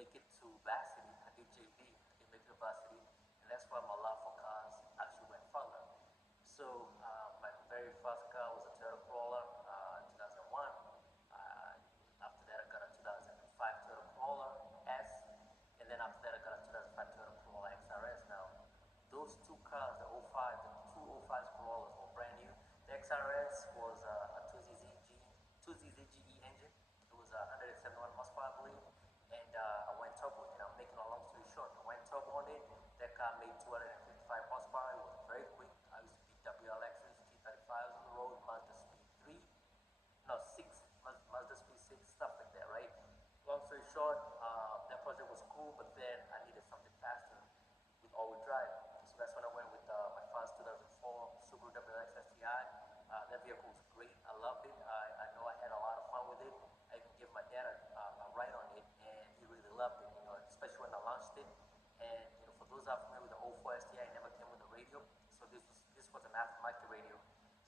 make it to varsity. I did JV, I didn't make it to varsity, and that's why my love for cars actually went further. So my very first car was a Toyota Corolla, 2001. After that, I got a 2005 Toyota Corolla S, and then after that, I got a 2005 Toyota Corolla XRS. Now, those two cars, the '05, the two '05 Corollas were brand new. The XRS was a 2ZZGE engine. It was 171 horsepower, I believe, and I went turbo. And I'm making a long story short. I went turbo on it. That car made 255 horsepower. It was very quick. I used to beat WRXs, T35s on the road, Mazda Speed 3, no 6, Mazda Speed 6, stuff like that, right? Long story short, that project was cool, but then I needed something faster with all-wheel drive. So that's when I went with my first 2004 Subaru WRX STi. That vehicle was great. I loved it. I know I had a lot of fun with it. I even gave my dad a ride on it, and he really loved it. Especially when I launched it. And for those that are familiar with the '04 STi, it never came with a radio. So this was an aftermarket radio.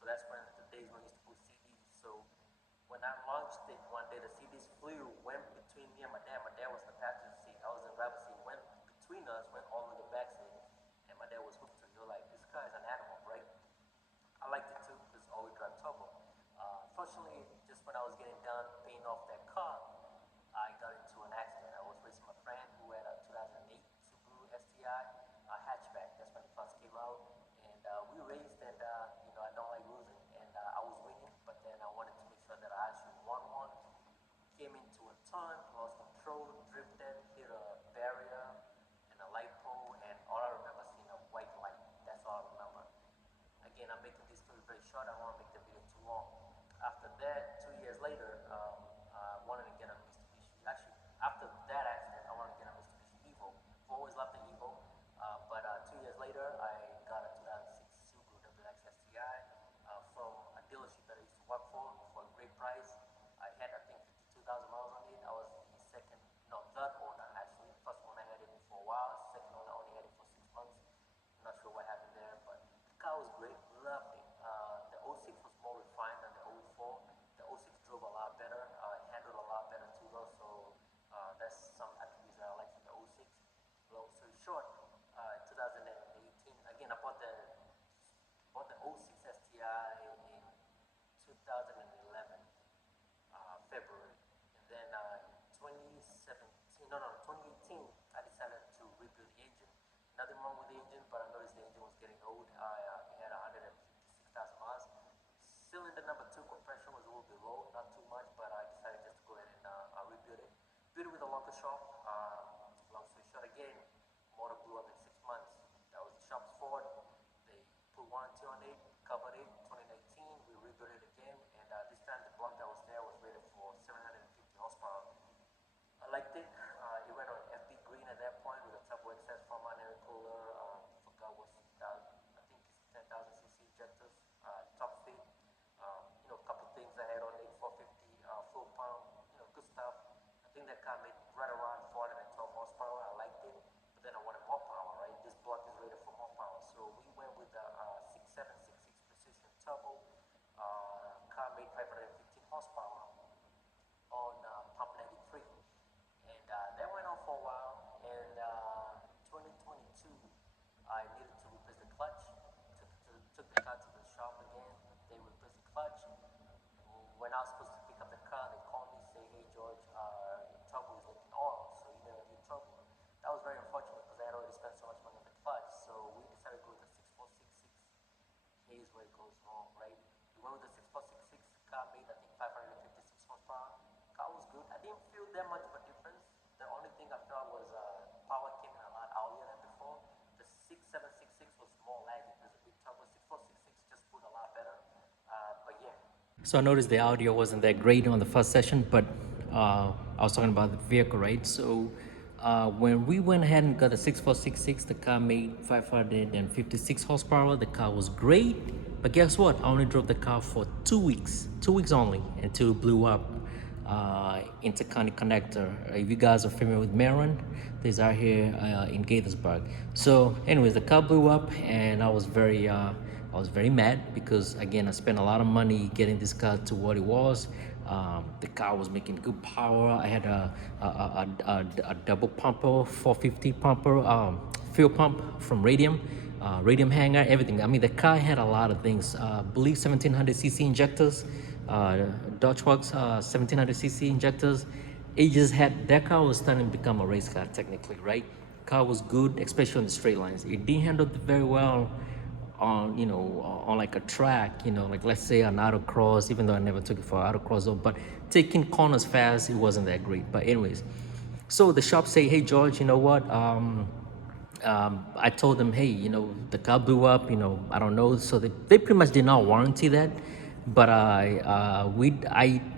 So that's when the days when we used to put CDs. So when I launched it one day, the CDs went between me and my dad. My dad was in the passenger seat. I was in the driver's seat. Went between us, went all in the back seat, and my dad was hooked to it. He was like, "This car is an animal, right?" I liked it too because all-wheel drive turbo. Unfortunately, just when I was getting done paying off that car, I got into an accident. I was racing my friend who had a 2008 Subaru STi hatchback. That's when it first came out, and we raced. And I don't like losing, and I was winning, but then I wanted to make sure that I actually won one. Came into a turn, lost control, drifted, hit a barrier and a light pole, and all I remember seeing a white light. That's all I remember. Again, I'm making this story very short. I don't want to make the video too long. After that, 2 years later, I wanted to get a Mitsubishi. Actually, after that accident, I wanted to get a Mitsubishi Evo. I've always loved the Evo, but 2 years later, I got a 2006 Subaru WRX STi from a dealership that I used to work for a great price. I had, I think, 52,000 miles on it. I was the third owner actually. First owner had it for a while. Second owner only had it for 6 months. I'm not sure what happened there, but the car was great. Loved it. The '06 was more refined than the '04. The '06 drove a lot better. Handled a lot better too, though. So that's some attributes that I like from the '06. Long story short, 2018. Again, I bought the '06 STi in 2011. February. And then 2017, no, 2018, I decided to rebuild the engine. Nothing wrong with the engine, but I noticed the engine was getting old. It had 156,000 miles. Cylinder number 2 compression was a little bit low, not too much, but I decided just to go ahead and rebuild it. Built it with a local shop. Long story short, again, motor blew up in 6 months. That was the shop's fault. They put warranty on it, covered it. 2019, we rebuilt it again, and this time the block that was there was rated for 750 horsepower. I liked it. It went on FB green at that point with a turbo excess front mount intercooler. Forgot what's that. I think it's 10,000 cc injectors. Top fit. A couple things I had on it. 450 full pump. Good stuff. I think that car made right around 412 horsepower. I liked it, but then I wanted more power. Right, this block is rated for more power, so we went with the 6766 precision turbo. Car made 515 horsepower on pump 93. And that went on for a while. And 2022, I needed to replace the clutch. Took the car to the shop again. They replaced the clutch. When I was supposed to pick up the car, they called me, say, "Hey George, your turbo is leaking oil, so you need a new turbo." That was very unfortunate because I had already spent so much money on the clutch. So we decided to go with the 6466. Here's where it goes wrong, right? We went with the 6466. Car made, I think, 556 horsepower. Car was good. I didn't feel that much of a difference. The only thing I felt was power came in a lot earlier than before. The 6766 was more laggy because the big turbo 6466 just put a lot better. But yeah. So I noticed the audio wasn't that great on the first session, but I was talking about the vehicle, right? So when we went ahead and got the 6466, the car made 556 horsepower. The car was great, but guess what? I only drove the car for 2 weeks, 2 weeks only, until it blew up. Intercounty connector. If you guys are familiar with Maryland, there's out here in Gaithersburg. So anyways, the car blew up, and I was very mad because again I spent a lot of money getting this car to what it was. The car was making good power. I had a double pumper, 450 pumper, fuel pump from Radium hanger, everything. I mean, the car had a lot of things. Believe 1700cc injectors, Dodge Works 1700cc injectors. It just had, that car was starting to become a race car technically, right? Car was good, especially on the straight lines. It didn't handle it very well on, on like a track, like let's say an autocross, even though I never took it for autocross, but taking corners fast, it wasn't that great. But anyways, so the shop say, hey George, you know what? I told them, hey, the car blew up, I don't know. So they pretty much did not warranty that. But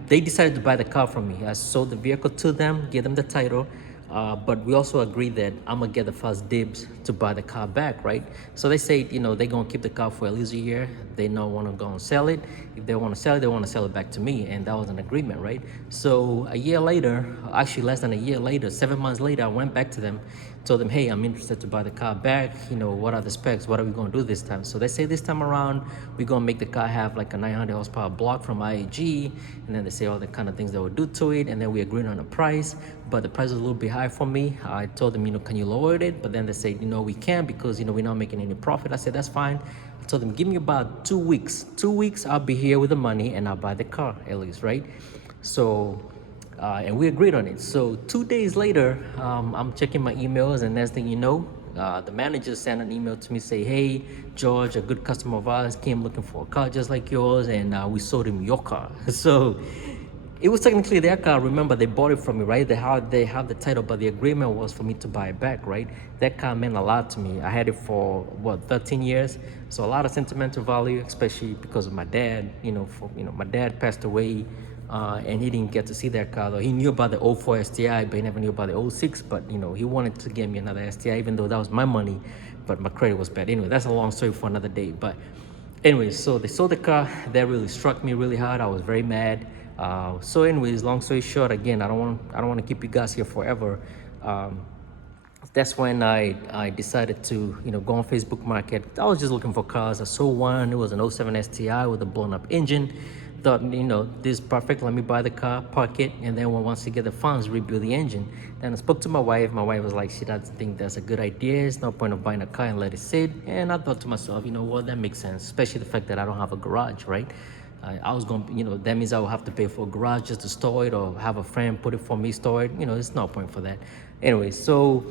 they decided to buy the car from me. I sold the vehicle to them, gave them the title. But we also agreed that I'm gonna get the first dibs to buy the car back, right? So they say, they're gonna keep the car for at least a year. They don't want to go and sell it. If they want to sell it, they want to sell it back to me, and that was an agreement, right? So a year later, actually less than a year later, 7 months later, I went back to them, told them, hey, I'm interested to buy the car back. What are the specs? What are we gonna do this time? So they say this time around, we're gonna make the car have like a 900 horsepower block from IAG, and then they say all the kind of things they would do to it, and then we agreed on a price. But the price was a little bit high for me. I told them, can you lower it? But then they said, we can't because, we're not making any profit. I said, that's fine. I told them, give me about 2 weeks. 2 weeks, I'll be here with the money and I'll buy the car at least, right? So, and we agreed on it. So 2 days later, I'm checking my emails, and next thing you know, the manager sent an email to me, say, hey, George, a good customer of ours came looking for a car just like yours, and we sold him your car. So it was technically their car. Remember, they bought it from me, right? They have the title, but the agreement was for me to buy it back, right? That car meant a lot to me. I had it for 13 years, so a lot of sentimental value, especially because of my dad. My dad passed away, and he didn't get to see that car though. He knew about the '04 STi, but he never knew about the '06. But he wanted to get me another STi, even though that was my money, but my credit was bad. Anyway, that's a long story for another day. But anyways, so they sold the car. That really struck me really hard. I was very mad. So anyways, long story short, again, I don't want to keep you guys here forever. That's when I decided to go on Facebook Market. I was just looking for cars. I saw one. It was an '07 STi with a blown up engine. Thought, this is perfect. Let me buy the car, park it, and then once you get the funds, rebuild the engine. Then I spoke to my wife. My wife was like, she doesn't think that's a good idea. It's no point of buying a car and let it sit. And I thought to myself, what, that makes sense, especially the fact that I don't have a garage, right? I was going to, that means I will have to pay for a garage just to store it, or have a friend put it for me, store it. It's no point for that. Anyway, so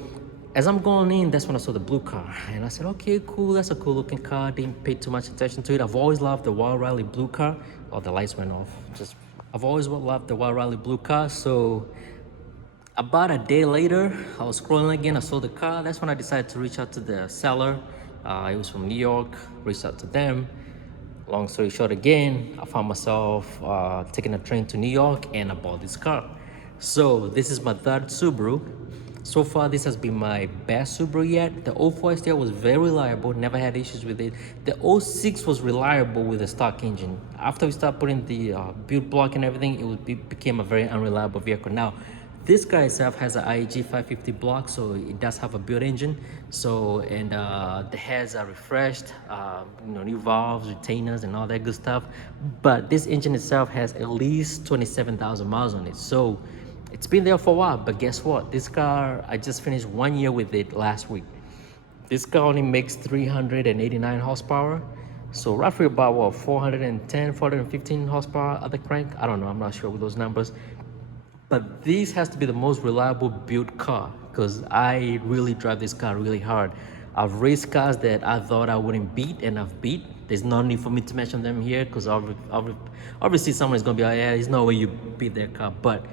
as I'm going in, that's when I saw the blue car. And I said, okay, cool, that's a cool looking car. Didn't pay too much attention to it. I've always loved the Wild Rally blue car. Oh, the lights went off. I've always loved the Wild Rally blue car. So about a day later, I was scrolling again. I saw the car. That's when I decided to reach out to the seller. It was from New York. Reached out to them. Long story short, again, I found myself taking a train to New York, and I bought this car. So this is my third Subaru. So far, this has been my best Subaru yet. The '04 STi was very reliable, never had issues with it. The '06 was reliable with the stock engine. After we started putting the build block and everything, it became a very unreliable vehicle. Now, this car itself has an IAG 550 block, so it does have a built engine. So, and the heads are refreshed, new valves, retainers, and all that good stuff. But this engine itself has at least 27,000 miles on it. So it's been there for a while, but guess what? This car, I just finished 1 year with it last week. This car only makes 389 horsepower. So roughly about 410, 415 horsepower at the crank. I don't know, I'm not sure with those numbers. But this has to be the most reliable built car, because I really drive this car really hard. I've raced cars that I thought I wouldn't beat, and I've beat. There's no need for me to mention them here, because obviously someone's gonna be like, yeah, there's no way you beat their car. But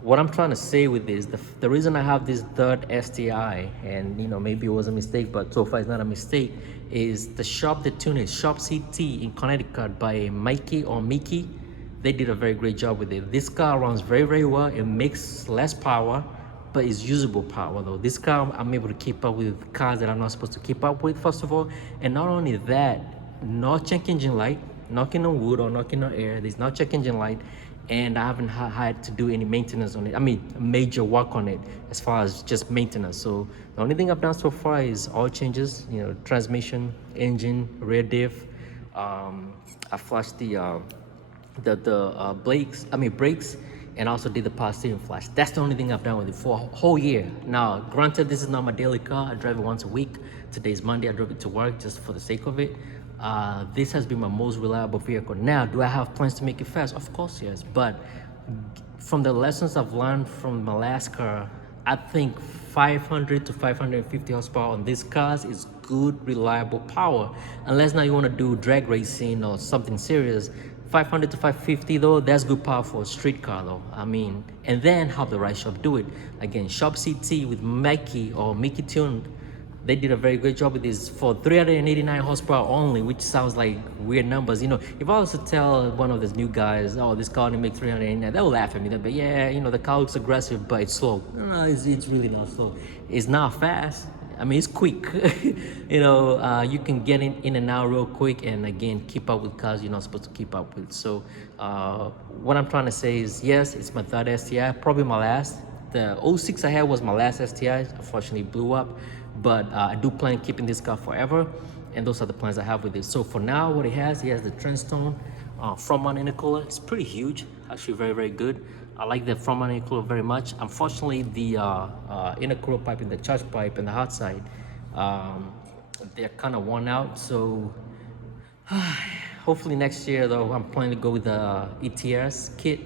what I'm trying to say with this, the reason I have this third STi, and maybe it was a mistake, but so far it's not a mistake, is the shop that tuned it, Shop CT in Connecticut by Mikey or Mickey. They did a very great job with it. This car runs very, very well. It makes less power, but it's usable power though. This car, I'm able to keep up with cars that I'm not supposed to keep up with, first of all. And not only that, no check engine light, knocking on wood or knocking on air. There's no check engine light. And I haven't had to do any maintenance on it. I mean, major work on it as far as just maintenance. So the only thing I've done so far is oil changes, transmission, engine, rear diff. I flushed the the brakes, and also did the power steering flash. That's the only thing I've done with it for a whole year. Now, granted, this is not my daily car. I drive it once a week. Today's Monday. I drove it to work just for the sake of it. This has been my most reliable vehicle. Now, do I have plans to make it fast? Of course, yes. But from the lessons I've learned from my last car, I think 500 to 550 horsepower on these cars is good, reliable power. Unless now you want to do drag racing or something serious. 500 to 550 though, that's good power for a street car though. I mean, and then have the right shop do it. Again, Shop CT with Mikey or Mickey Tuned, they did a very good job with this for 389 horsepower only, which sounds like weird numbers. You know, if I was to tell one of these new guys, oh, this car only makes 389, they'll laugh at me. They'll be, yeah, you know, the car looks aggressive, but it's slow. No, it's really not slow. It's not fast. I mean, it's quick. You know, you can get in and out real quick, and again, keep up with cars you're not supposed to keep up with. So, what I'm trying to say is, yes, it's my third STi, probably my last. The '06 I had was my last STi. Unfortunately, blew up, but I do plan on keeping this car forever, and those are the plans I have with it. So for now, what he has the Trendstone front mount intercooler. It's pretty huge, actually very, very good. I like the front mount intercooler very much. Unfortunately, the intercooler pipe and the charge pipe and the hot side, they're kind of worn out. So hopefully next year though, I'm planning to go with the ETS kit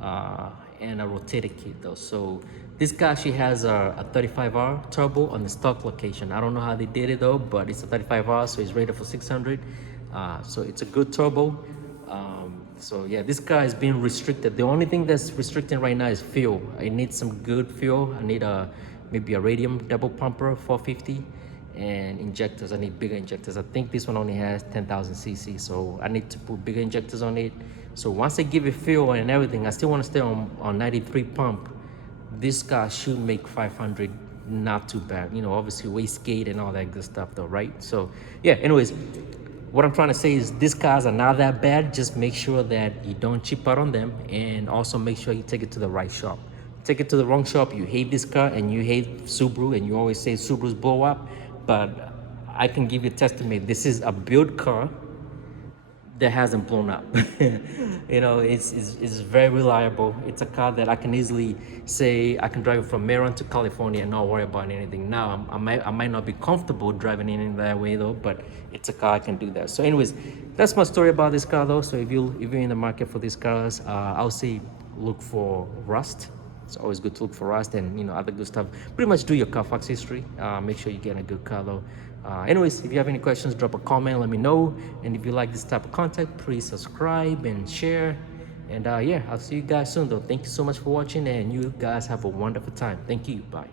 and a rotator kit though. So this car actually has a 35R turbo on the stock location. I don't know how they did it though, but it's a 35R, so it's rated for 600. So it's a good turbo. So yeah, this car is being restricted. The only thing that's restricting right now is fuel. I need some good fuel. I need maybe a radium double pumper 450 and injectors. I need bigger injectors. I think this one only has 10,000 cc, so I need to put bigger injectors on it. So once I give it fuel and everything, I still want to stay on 93 pump. This car should make 500, not too bad. You know, obviously wastegate and all that good stuff though, right? So yeah, anyways, what I'm trying to say is these cars are not that bad. Just make sure that you don't cheap out on them, and also make sure you take it to the right shop. Take it to the wrong shop, you hate this car and you hate Subaru, and you always say Subarus blow up, but I can give you testimony. This is a built car that hasn't blown up. You know, it's very reliable. It's a car that I can easily say I can drive it from Maryland to California and not worry about anything. Now I might not be comfortable driving it in that way though, but it's a car I can do that. So anyways, that's my story about this car though. So if you're in the market for these cars, I'll say look for rust. It's always good to look for rust and, you know, other good stuff. Pretty much do your Carfax history. Make sure you get a good car though. Anyways, if you have any questions, drop a comment, let me know. And if you like this type of content, please subscribe and share. And yeah, I'll see you guys soon though. Thank you so much for watching, and you guys have a wonderful time. Thank you. Bye.